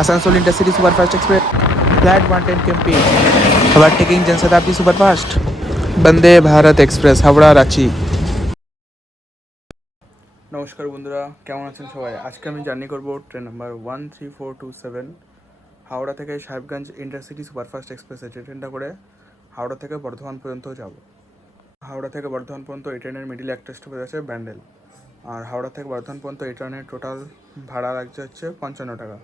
Asansol Intercity Superfast Express flat 110 km overtaking Jansatabdi Superfast Bande Bharat Express Howrah Ranchi. নমস্কার বন্ধুরা, কেমন আছেন সবাই? আজকে আমি জার্নি করব ট্রেন নাম্বার 13427 হাওড়া থেকে সাহেবগঞ্জ ইন্টারসিটি সুপারফাস্ট এক্সপ্রেস এই ট্রেনটা করে হাওড়া থেকে বর্ধমান পর্যন্ত যাব। হাওড়া থেকে বর্ধমান পর্যন্ত এই ট্রেনের মিডিলে একটা স্টপেজ আছে ব্যান্ডেল, আর হাওড়া থেকে বর্ধমান পর্যন্ত এই ট্রেনের টোটাল ভাড়া লাগছে হচ্ছে 55 টাকা।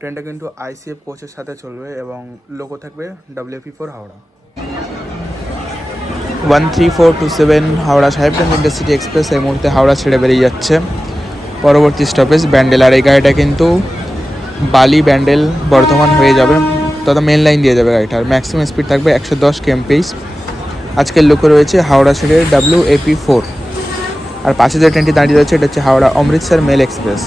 ট্রেনটা কিন্তু আইসিএফ কোচের সাথে চলবে এবং লোগো থাকবে WP4 Howrah. 13427 Howrah Sahebganj intercity express এই মুহূর্তে হাওড়া ছেড়ে বেরিয়ে যাচ্ছে। পরবর্তী স্টপেজ ব্যান্ডেল, আর এই গাড়িটা কিন্তু বালি ব্যান্ডেল বর্ধমান হয়ে যাবে, তথা মেন লাইন দিয়ে যাবে গাড়িটার। ম্যাক্সিমাম স্পিড থাকবে 110 km/h। আজকের লোকো রয়েছে হাওড়া ছেড়ে WAP4, আর পাশে যে ট্রেনটি দাঁড়িয়ে রয়েছে এটা হচ্ছে হাওড়া অমৃতসর মেল এক্সপ্রেস।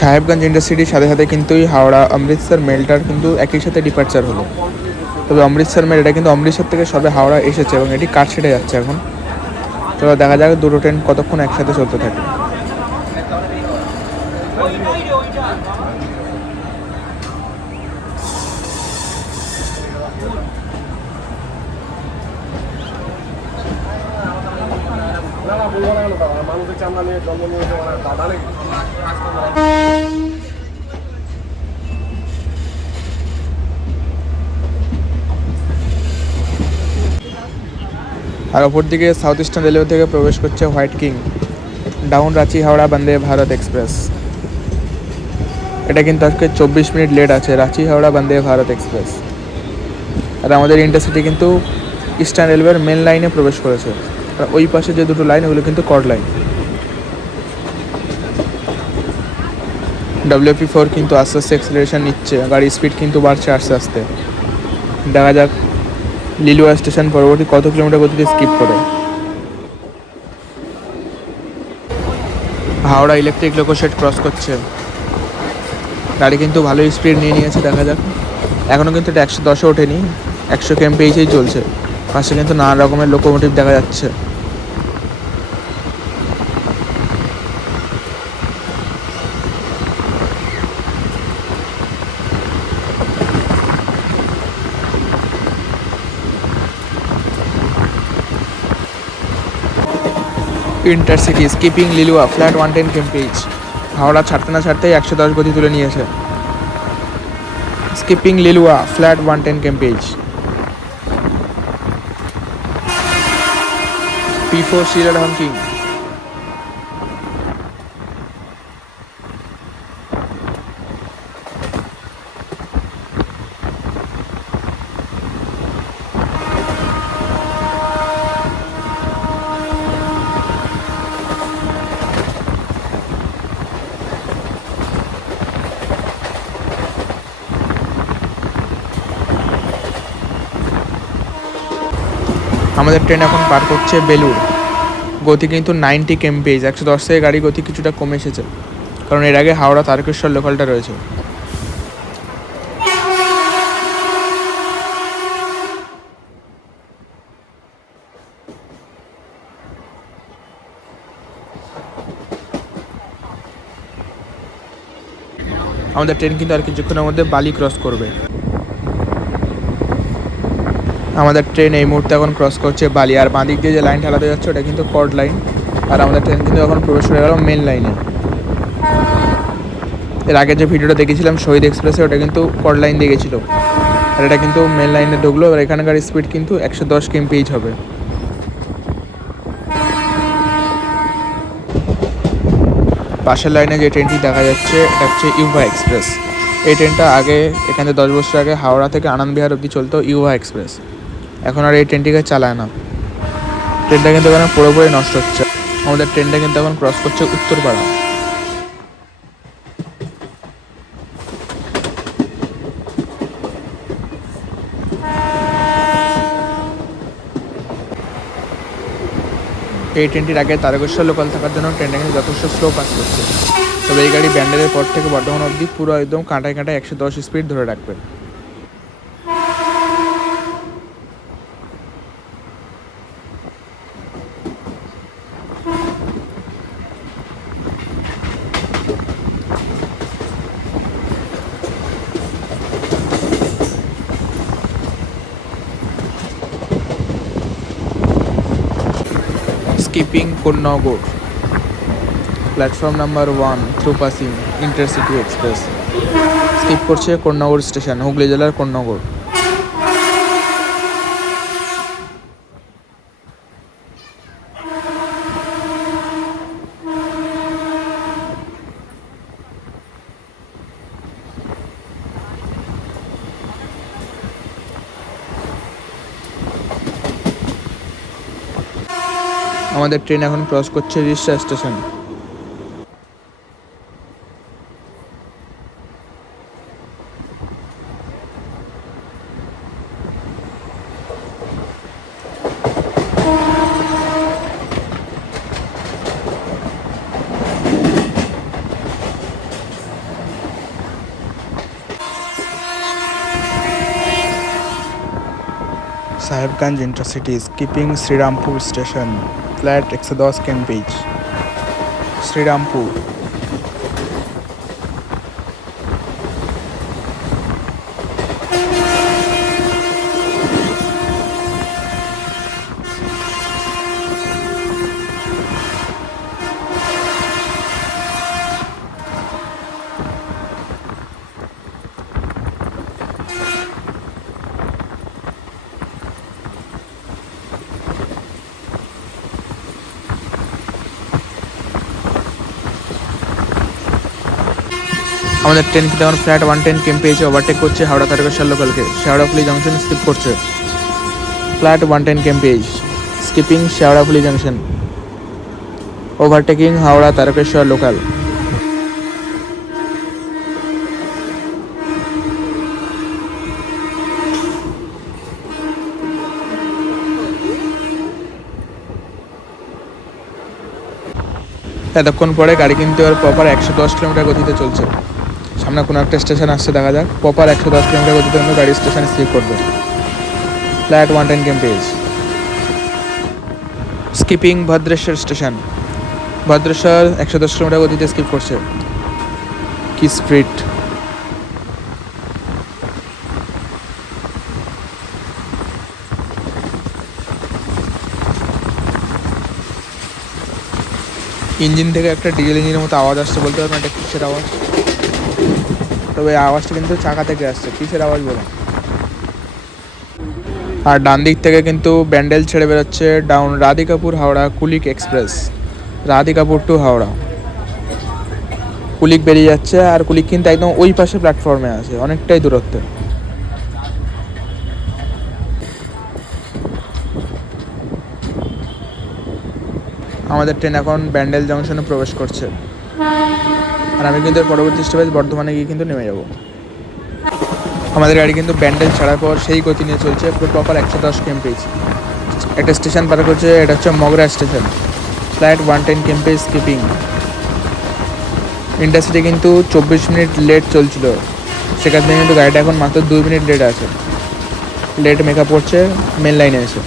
সাহেবগঞ্জ ইন্টারসিটির সাথে সাথে কিন্তু হাওড়া অমৃতসর মেলটার কিন্তু একই সাথে ডিপার্চার হলো। তবে অমৃতসর মেল এটা কিন্তু অমৃতসর থেকে সবে হাওড়া এসেছে এবং এটি কাটছেটে যাচ্ছে এখন। তো দেখা যাক দুটো ট্রেন কতক্ষণ একসাথে চলতে থাকে। আর অপরদিকে সাউথ ইস্টার্ন রেলওয়ে থেকে প্রবেশ করছে হোয়াইট কিং ডাউন রাঁচি হাওড়া বন্দে ভারত এক্সপ্রেস। এটা কিন্তু আজকে 24 মিনিট লেট আছে, রাঁচি হাওড়া বন্দে ভারত এক্সপ্রেস। আর আমাদের ইন্টারসিটি কিন্তু ইস্টার্ন রেলওয়ের মেন লাইনে প্রবেশ করেছে, আর ওই পাশে যে দুটো লাইন ওগুলো কিন্তু কর্ড লাইন। WP4 কিন্তু আস্তে আস্তে অ্যাক্সিলারেশন নিচ্ছে, গাড়ির স্পিড কিন্তু বাড়ছে আস্তে আস্তে। দেখা যাক লিলুয়া স্টেশন পরবর্তী কত কিলোমিটার গতিতে স্কিপ করে। হাওড়া ইলেকট্রিক লোকো শেড ক্রস করছে, গাড়ি কিন্তু ভালোই স্পিড নিয়ে নিয়েছে। দেখা যাক, এখনও কিন্তু এটা 110-এ ওঠেনি, 100 km/hই চলছে। পাশে কিন্তু নানা রকমের লোকোমোটিভ দেখা যাচ্ছে। Intercity skipping Liluah flat 110 km/h Howrah ছাড়তে না ছাড়তেই 110 গতি তুলে নিয়েছে। Skipping Liluah flat 110 km/h। P4 serial honking। আমাদের ট্রেন এখন পার করছে বেলুড়, গতি কিন্তু 90 km/h। 110 থেকে গাড়ি গতি কিছুটা কমে এসেছে, কারণ এর আগে হাওড়া তারকেশ্বর লোকালটা রয়েছে। আমাদের ট্রেন কিন্তু আর কিছুক্ষণের মধ্যে বালি ক্রস করবে। আমাদের ট্রেন এই মুহূর্তে এখন ক্রস করছে বালি, আর বাঁ দিক দিয়ে যে লাইন ঠেলাতে যাচ্ছে ওটা কিন্তু কর্ড লাইন, আর আমাদের ট্রেন কিন্তু এখন প্রবেশ করে গেল মেন লাইনে। এর আগে যে ভিডিওটা দেখেছিলাম শহীদ এক্সপ্রেসে, ওটা কিন্তু কর্ড লাইন দিয়ে গেছিলো, আর এটা কিন্তু মেন লাইনে ঢুকলো। আর এখানকার স্পিড কিন্তু 110 km/h হবে। পাশের লাইনে যে ট্রেনটি দেখা যাচ্ছে এটা হচ্ছে ইউভা এক্সপ্রেস। এই ট্রেনটা আগে এখানে 10 বছর আগে হাওড়া থেকে আনন্দবিহার অবধি চলতো ইউভা এক্সপ্রেস, এখন আর এই ট্রেনটিকে চালায় না। ট্রেনটা কিন্তু এখানে পুরোপুরি নষ্ট হচ্ছে। আমাদের ট্রেনটা কিন্তু এখন ক্রস করছে উত্তরপাড়া। এই ট্রেনটির আগে তারকেশ্বর লোকাল থাকার জন্য ট্রেনটা কিন্তু যথেষ্ট স্লো পাস করছে। তবে এই গাড়ি ব্যান্ডেলের পর থেকে বর্ধমান অবধি পুরো একদম কাঁটায় কাঁটায় 110 স্পিড ধরে রাখবে। Skipping Konnagar, platform number 1 through passing intercity express. Skip করছে কোন্নগর স্টেশন, হুগলি জেলার কোন্নগর। আমাদের ট্রেন এখন ক্রস করছে Rishra station. Sahebganj intercity skipping Shrirampur station, flat 110 KMPH Shrirampur. আমাদের ট্রেন কিন্তু এখন ফ্ল্যাট 110 কেমপিএইচে ওভারটেক করছে হাওড়া তারকেশ্বর লোকালকে। শেওড়াফুলি জংশন স্কিপ করছে flat 110 KMPH, skipping Sheoraphuli junction, overtaking Howrah Tarakeswar local. এতক্ষণ পরে গাড়ি কিন্তু আর প্রপার 110 কিলোমিটার গতিতে চলছে। সামনে কোনো একটা স্টেশন আসছে, দেখা যাক। প্রপার 110 কিলোমিটার গতিতে কিন্তু গাড়ি স্টেশনে স্কিপ করবে flat 110 KMPH. Skipping Bhadreswar station, Bhadreswar 110 kilometre গতিতে স্কিপ করছে। কি স্পিড! ইঞ্জিন থেকে একটা ডিজেল ইঞ্জিনের মতো আওয়াজ আসছে, বলতে পারবেন এটা কিসের আওয়াজ? তবে এই আওয়াজটা কিন্তু চাকা থেকে আসছে, কিসের আওয়াজ বলো। আর ডান দিক থেকে কিন্তু ব্যান্ডেল ছেড়ে বেরোচ্ছে down Radhikapur Howrah Kulik express, Radhikapur to Howrah. Kulik বেরিয়ে যাচ্ছে, আর কুলিক কিন্তু একদম ওই পাশে প্ল্যাটফর্মে আছে, অনেকটাই দূরত্বে। আমাদের ট্রেন এখন ব্যান্ডেল জংশনে প্রবেশ করছে, আর আমি কিন্তু পরবর্তী স্টপেজ বর্ধমানে গিয়ে কিন্তু নেমে যাব। আমাদের গাড়ি কিন্তু ব্যান্ডেল ছাড়ার পর সেই গতি নিয়ে চলছে, পুরো প্রপার 110 কেমপিএইচ। একটা স্টেশন পার করছে, এটা হচ্ছে Magra station, flat 110 KMPH skipping. Intercity কিন্তু 24 মিনিট লেট চলছিল, সেখান থেকে কিন্তু গাড়িটা এখন মাত্র 2 মিনিট লেট আছে। লেট মেকআপ করছে মেন লাইনে এসে।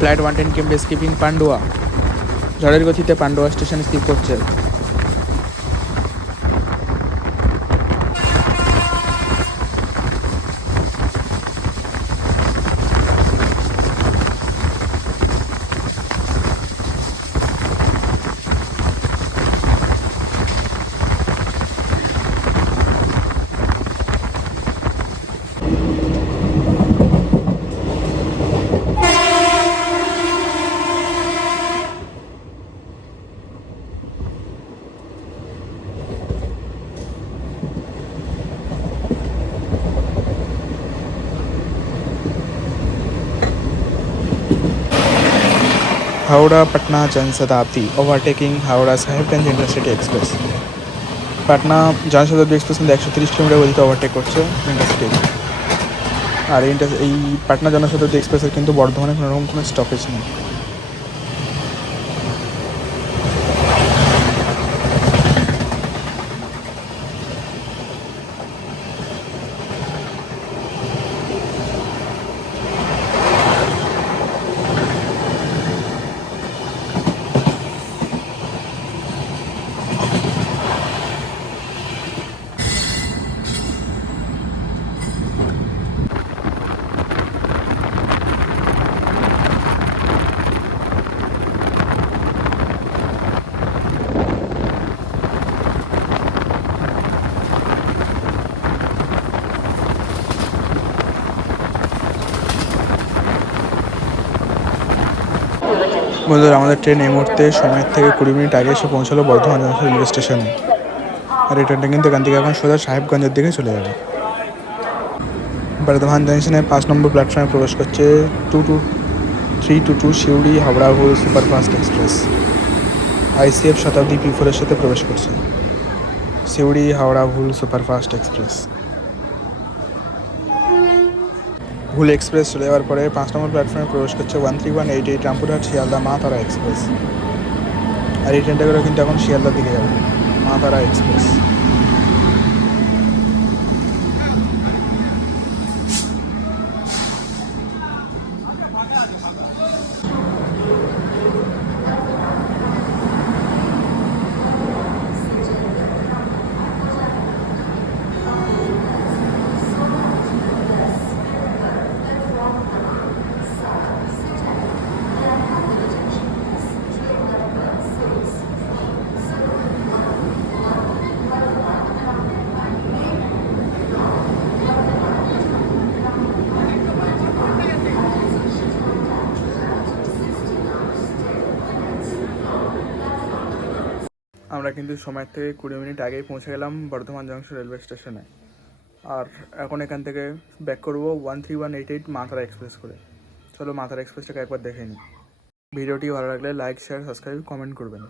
ফ্লাইট 110 কেমপি স্কিপিং পান্ডুয়া, ঝড়ের গতিতে পান্ডুয়া স্টেশন স্কিপ করছে। Howrah Patna Janshatabdi overtaking Howrah Sahebganj intercity express. Patna Janshatabdi express কিন্তু 130 কিলোমিটার গতিতে ওভারটেক করছে ইন্টারসিটি। আর এই পাটনা জনশতাব্দী এক্সপ্রেসের কিন্তু বর্ধমানে কোনোরকম কোনো স্টপেজ নেই। বন্ধুরা, আমাদের ট্রেন এই মুহূর্তে সময়ের থেকে 20 মিনিট আগে এসে পৌঁছালো বর্ধমান জংশন রেলওয়ে স্টেশনে। আর এই ট্রেনটা কিন্তু এখান থেকে এখন সোজা সাহেবগঞ্জের দিকে চলে যাবে। বর্ধমান জংশনে 5 নম্বর প্ল্যাটফর্মে প্রবেশ করছে 322 সিউড়ি হাওড়া হুল সুপারফাস্ট এক্সপ্রেস। ICF শতাব্দী P4 এর সাথে প্রবেশ করছে সিউড়ি হাওড়া হুল সুপারফাস্ট এক্সপ্রেস। হুল এক্সপ্রেস চলে যাওয়ার পরে 5 নম্বর প্ল্যাটফর্মে প্রবেশ করছে 13188 রামপুরহাট শিয়ালদা মা তারা এক্সপ্রেস। আর এই ট্রেনটা করে কিন্তু এখন শিয়ালদার দিকে যাবে, মা তারা এক্সপ্রেস। আমরা কিন্তু সময়ের থেকে 20 মিনিট আগেই পৌঁছে গেলাম বর্ধমান জংশন রেলওয়ে স্টেশনে। আর এখন এখান থেকে ব্যাক করবো 13188 মাতারা এক্সপ্রেস করে। চলো মাতারা এক্সপ্রেসটাকে একবার দেখে নিই। ভিডিওটি ভালো লাগলে লাইক শেয়ার সাবস্ক্রাইব কমেন্ট করবেন।